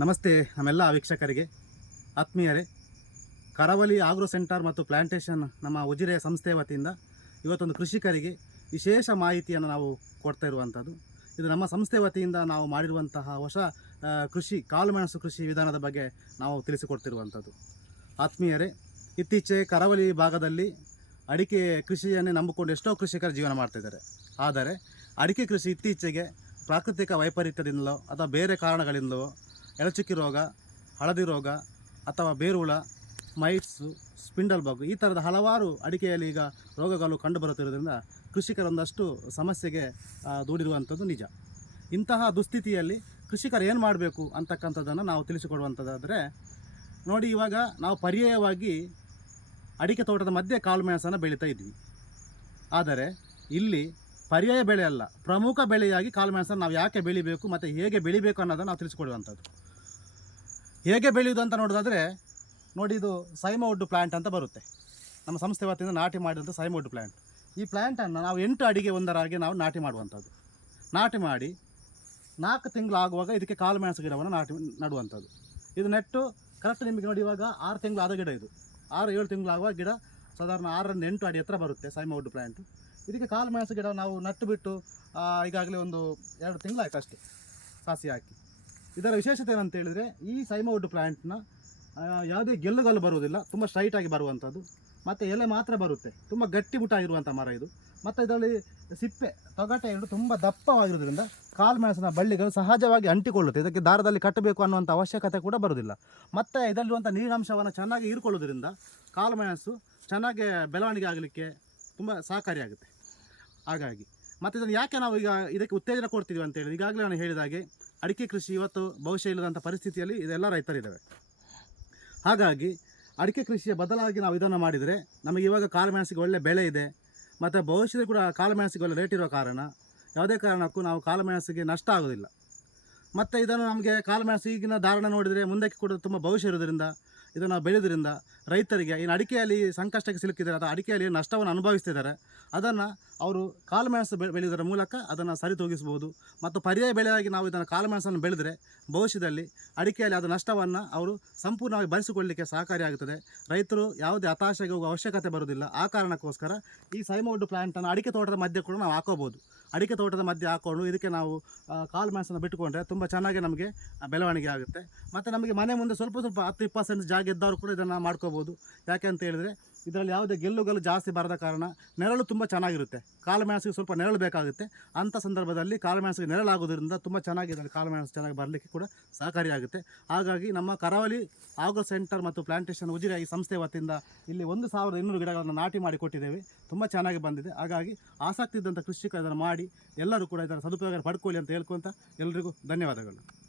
ನಮಸ್ತೆ ನಮ್ಮೆಲ್ಲ ವೀಕ್ಷಕರಿಗೆ. ಆತ್ಮೀಯರೇ, ಕರಾವಳಿ ಆಗ್ರೋ ಸೆಂಟರ್ ಮತ್ತು ಪ್ಲಾಂಟೇಷನ್ ನಮ್ಮ ಉಜಿರೆ ಸಂಸ್ಥೆ ವತಿಯಿಂದ ಇವತ್ತೊಂದು ಕೃಷಿಕರಿಗೆ ವಿಶೇಷ ಮಾಹಿತಿಯನ್ನು ನಾವು ಕೊಡ್ತಾ ಇರುವಂಥದ್ದು. ಇದು ನಮ್ಮ ಸಂಸ್ಥೆ ವತಿಯಿಂದ ನಾವು ಮಾಡಿರುವಂತಹ ಹೊಸ ಕೃಷಿ, ಕಾಳುಮೆಣಸು ಕೃಷಿ ವಿಧಾನದ ಬಗ್ಗೆ ನಾವು ತಿಳಿಸಿಕೊಡ್ತಿರುವಂಥದ್ದು. ಆತ್ಮೀಯರೇ, ಇತ್ತೀಚೆಗೆ ಕರಾವಳಿ ಭಾಗದಲ್ಲಿ ಅಡಿಕೆ ಕೃಷಿಯನ್ನೇ ನಂಬಿಕೊಂಡು ಎಷ್ಟೋ ಕೃಷಿಕರು ಜೀವನ ಮಾಡ್ತಿದ್ದಾರೆ. ಆದರೆ, ಅಡಿಕೆ ಕೃಷಿ ಇತ್ತೀಚೆಗೆ ಪ್ರಾಕೃತಿಕ ವೈಪರೀತ್ಯದಿಂದಲೋ ಅಥವಾ ಬೇರೆ ಕಾರಣಗಳಿಂದಲೋ ಎಳಚುಕ್ಕಿ ರೋಗ, ಹಳದಿ ರೋಗ ಅಥವಾ ಬೇರುಳ, ಮೈಟ್ಸು, ಸ್ಪಿಂಡಲ್ ಬಗ್ ಈ ಥರದ ಹಲವಾರು ಅಡಿಕೆಯಲ್ಲಿ ಈಗ ರೋಗಗಳು ಕಂಡುಬರುತ್ತಿರೋದ್ರಿಂದ ಕೃಷಿಕರೊಂದಷ್ಟು ಸಮಸ್ಯೆಗೆ ದೂಡಿರುವಂಥದ್ದು ನಿಜ. ಇಂತಹ ದುಸ್ಥಿತಿಯಲ್ಲಿ ಕೃಷಿಕರು ಏನು ಮಾಡಬೇಕು ಅಂತಕ್ಕಂಥದ್ದನ್ನು ನಾವು ತಿಳಿಸಿಕೊಡುವಂಥದ್ದಾದರೆ ನೋಡಿ ಇವಾಗ ನಾವು ಪರ್ಯಾಯವಾಗಿ ಅಡಿಕೆ ತೋಟದ ಮಧ್ಯೆ ಕಾಳು ಮೆಣಸನ್ನು ಬೆಳೀತಾ ಇದ್ವಿ. ಆದರೆ ಇಲ್ಲಿ ಪರ್ಯಾಯ ಬೆಳೆ ಅಲ್ಲ, ಪ್ರಮುಖ ಬೆಳೆಯಾಗಿ ಕಾಳು ಮೆಣಸನ್ನು ನಾವು ಯಾಕೆ ಬೆಳಿಬೇಕು ಮತ್ತು ಹೇಗೆ ಬೆಳಿಬೇಕು ಅನ್ನೋದನ್ನು ನಾವು ತಿಳಿಸ್ಕೊಡುವಂಥದ್ದು ಹೇಗೆ ಬೆಳೆಯುವುದು ಅಂತ ನೋಡೋದಾದರೆ, ನೋಡಿ ಇದು ಸೈಮವುಡ್ ಪ್ಲ್ಯಾಂಟ್ ಅಂತ ಬರುತ್ತೆ. ನಮ್ಮ ಸಂಸ್ಥೆ ವತಿಯಿಂದ ನಾಟಿ ಮಾಡಿದಂಥ ಸೈಮವುಡ್ ಪ್ಲ್ಯಾಂಟ್ ಈ ಪ್ಲ್ಯಾಂಟನ್ನು ನಾವು ಎಂಟು ಅಡಿಗೆ ಒಂದರಾಗಿ ನಾವು ನಾಟಿ ಮಾಡುವಂಥದ್ದು. ನಾಟಿ ಮಾಡಿ ನಾಲ್ಕು ತಿಂಗಳು ಆಗುವಾಗ ಇದಕ್ಕೆ ಕಾಲು ಮೆಣಸು ಗಿಡವನ್ನು ನಾಟಿ ನಡುವಂಥದ್ದು. ಇದು ನೆಟ್ಟು ಕರೆಕ್ಟ್ ನಿಮಗೆ ನೋಡಿ ಇವಾಗ ಆರು ತಿಂಗಳು ಆದ ಗಿಡ ಇದು. ಆರು, ಏಳು ತಿಂಗಳು ಆಗುವಾಗ ಗಿಡ ಸಾಧಾರಣ ಆರರಿಂದ ಎಂಟು ಅಡಿ ಹತ್ರ ಬರುತ್ತೆ ಸೈಮವುಡ್ ಪ್ಲ್ಯಾಂಟು ಇದಕ್ಕೆ ಕಾಲು ಮೆಣಸು ಗಿಡ ನಾವು ನಟ್ಟು ಬಿಟ್ಟು ಈಗಾಗಲೇ ಒಂದು ಎರಡು ತಿಂಗಳಾಯ್ತು ಅಷ್ಟೇ ಸಾಸಿ ಹಾಕಿ. ಇದರ ವಿಶೇಷತೆ ಏನಂತ ಹೇಳಿದರೆ ಈ ಸೈಮವುಡ್ ಪ್ಲ್ಯಾಂಟ್ನ ಯಾವುದೇ ಗೆಲ್ಲುಗಲ್ಲು ಬರುವುದಿಲ್ಲ. ತುಂಬ ಸ್ಟ್ರೈಟಾಗಿ ಬರುವಂಥದ್ದು. ಮತ್ತು ಎಲೆ ಮಾತ್ರ ಬರುತ್ತೆ. ತುಂಬ ಗಟ್ಟಿಮುಟ್ಟಾಗಿರುವಂಥ ಮರ ಇದು. ಮತ್ತು ಇದರಲ್ಲಿ ಸಿಪ್ಪೆ, ತೊಗಟೆ ಎರಡು ತುಂಬ ದಪ್ಪವಾಗಿರೋದ್ರಿಂದ ಕಾಲು ಮೆಣಸಿನ ಬಳ್ಳಿಗಳು ಸಹಜವಾಗಿ ಅಂಟಿಕೊಳ್ಳುತ್ತೆ. ಇದಕ್ಕೆ ದಾರದಲ್ಲಿ ಕಟ್ಟಬೇಕು ಅನ್ನುವಂಥ ಅವಶ್ಯಕತೆ ಕೂಡ ಬರೋದಿಲ್ಲ ಮತ್ತು ಇದರಲ್ಲಿರುವಂಥ ನೀರಾಂಶವನ್ನು ಚೆನ್ನಾಗಿ ಹೀರ್ಕೊಳ್ಳೋದ್ರಿಂದ ಕಾಲು ಮೆಣಸು ಚೆನ್ನಾಗಿ ಬೆಳವಣಿಗೆ ಆಗಲಿಕ್ಕೆ ತುಂಬ ಸಹಕಾರಿಯಾಗುತ್ತೆ ಹಾಗಾಗಿ, ಮತ್ತು ಇದನ್ನು ಯಾಕೆ ನಾವು ಈಗ ಇದಕ್ಕೆ ಉತ್ತೇಜನ ಕೊಡ್ತೀವಿ ಅಂತೇಳಿ ಈಗಾಗಲೇ ನಾನು ಹೇಳಿದ ಹಾಗೆ ಅಡಿಕೆ ಕೃಷಿ ಇವತ್ತು ಭವಿಷ್ಯ ಇಲ್ಲದಂಥ ಪರಿಸ್ಥಿತಿಯಲ್ಲಿ ಇದೆಲ್ಲ ರೈತರಿದ್ದಾವೆ. ಹಾಗಾಗಿ ಅಡಿಕೆ ಕೃಷಿಯ ಬದಲಾಗಿ ನಾವು ಇದನ್ನು ಮಾಡಿದರೆ ನಮಗೆ ಇವಾಗ ಕಾಳುಮೆಣಸಿಗೆ ಒಳ್ಳೆ ಬೆಳೆ ಇದೆ, ಮತ್ತು ಭವಿಷ್ಯದಲ್ಲಿ ಕೂಡ ಕಾಳುಮೆಣಸಿಗೆ ಒಳ್ಳೆ ರೇಟ್ ಇರೋ ಕಾರಣ ಯಾವುದೇ ಕಾರಣಕ್ಕೂ ನಾವು ಕಾಳುಮೆಣಸಿಗೆ ನಷ್ಟ ಆಗೋದಿಲ್ಲ. ಮತ್ತು ಇದನ್ನು ನಮಗೆ ಕಾಳುಮೆಣಸು ಈಗಿನ ಧಾರಣ ನೋಡಿದರೆ ಮುಂದಕ್ಕೆ ಕೂಡ ತುಂಬ ಭವಿಷ್ಯ ಇರೋದ್ರಿಂದ, ಇದನ್ನು ಬೆಳೆಯೋದ್ರಿಂದ ರೈತರಿಗೆ ಏನು ಅಡಿಕೆಯಲ್ಲಿ ಸಂಕಷ್ಟಕ್ಕೆ ಸಿಲುಕಿದ್ದಾರೆ, ಅಥವಾ ಅಡಿಕೆಯಲ್ಲಿ ನಷ್ಟವನ್ನು ಅನುಭವಿಸ್ತಿದ್ದಾರೆ, ಅದನ್ನು ಅವರು ಕಾಳುಮೆಣಸು ಬೆ ಬೆಳೆಯುವುದರ ಮೂಲಕ ಅದನ್ನು ಸರಿತೂಗಿಸ್ಬೋದು ಮತ್ತು ಪರ್ಯಾಯ ಬೆಳೆಯಾಗಿ ನಾವು ಇದನ್ನು ಕಾಳುಮೆಣಸನ್ನು ಬೆಳೆದರೆ, ಭವಿಷ್ಯದಲ್ಲಿ ಅಡಿಕೆಯಲ್ಲಿ ಅದು ನಷ್ಟವನ್ನು ಅವರು ಸಂಪೂರ್ಣವಾಗಿ ಭರಿಸಿಕೊಳ್ಳಲಿಕ್ಕೆ ಸಹಕಾರಿಯಾಗುತ್ತದೆ ರೈತರು ಯಾವುದೇ ಹತಾಶೆಗೆ ಹೋಗುವ ಅವಶ್ಯಕತೆ ಬರುವುದಿಲ್ಲ. ಆ ಕಾರಣಕ್ಕೋಸ್ಕರ ಈ ಸೈಮೌಡ್ ಪ್ಲ್ಯಾಂಟನ್ನು ಅಡಿಕೆ ತೋಟದ ಮಧ್ಯೆ ಕೂಡ ನಾವು ಹಾಕೋಬೋದು. ಅಡಿಕೆ ತೋಟದ ಮಧ್ಯೆ ಹಾಕ್ಕೊಂಡು ಇದಕ್ಕೆ ನಾವು ಕಾಳು ಮೆಣಸನ್ನು ಬಿಟ್ಟುಕೊಂಡ್ರೆ ತುಂಬ ಚೆನ್ನಾಗಿ ನಮಗೆ ಬೆಳವಣಿಗೆ ಆಗುತ್ತೆ. ಮತ್ತು ನಮಗೆ ಮನೆ ಮುಂದೆ ಸ್ವಲ್ಪ ಸ್ವಲ್ಪ ಹತ್ತು ಇಪ್ಪತ್ತು ಸೆಂಟ್ ಜಾಗ ಇದ್ದವರು ಕೂಡ ಇದನ್ನು ಮಾಡ್ಕೋಬೋದು. ಯಾಕೆ ಅಂತ ಹೇಳಿದ್ರೆ, ಇದರಲ್ಲಿ ಯಾವುದೇ ಗೆಲ್ಲುಗಲ್ಲು ಜಾಸ್ತಿ ಬರದ ಕಾರಣ ನೆರಳು ತುಂಬ ಚೆನ್ನಾಗಿರುತ್ತೆ. ಕಾಳು ಮೆಣಸಿಗೆ ಸ್ವಲ್ಪ ನೆರಳು ಬೇಕಾಗುತ್ತೆ. ಅಂಥ ಸಂದರ್ಭದಲ್ಲಿ ಕಾಳು ಮೆಣಸಿಗೆ ನೆರಳಾಗೋದ್ರಿಂದ ತುಂಬ ಚೆನ್ನಾಗಿ ಇದರಲ್ಲಿ ಕಾಳು ಮೆಣಸು ಚೆನ್ನಾಗಿ ಬರಲಿಕ್ಕೆ ಕೂಡ ಸಹಕಾರಿಯಾಗುತ್ತೆ ಹಾಗಾಗಿ ನಮ್ಮ ಕರಾವಳಿ ಆಗೋ ಸೆಂಟರ್ ಮತ್ತು ಪ್ಲಾಂಟೇಷನ್ ಉಜಿರೆ ಈ ಸಂಸ್ಥೆ ವತಿಯಿಂದ ಇಲ್ಲಿ ಒಂದು ಸಾವಿರದ ಇನ್ನೂರು ಗಿಡಗಳನ್ನು ನಾಟಿ ಮಾಡಿ ಕೊಟ್ಟಿದ್ದೇವೆ. ತುಂಬ ಚೆನ್ನಾಗಿ ಬಂದಿದೆ. ಹಾಗಾಗಿ ಆಸಕ್ತಿ ಇದ್ದಂಥ ಕೃಷಿಕರು ಇದನ್ನು ಮಾಡಿ ಎಲ್ಲರೂ ಕೂಡ ಇದರ ಸದುಪಯೋಗ ಪಡ್ಕೊಳ್ಳಿ ಅಂತ ಹೇಳ್ಕೊಂತ ಎಲ್ಲರಿಗೂ ಧನ್ಯವಾದಗಳು.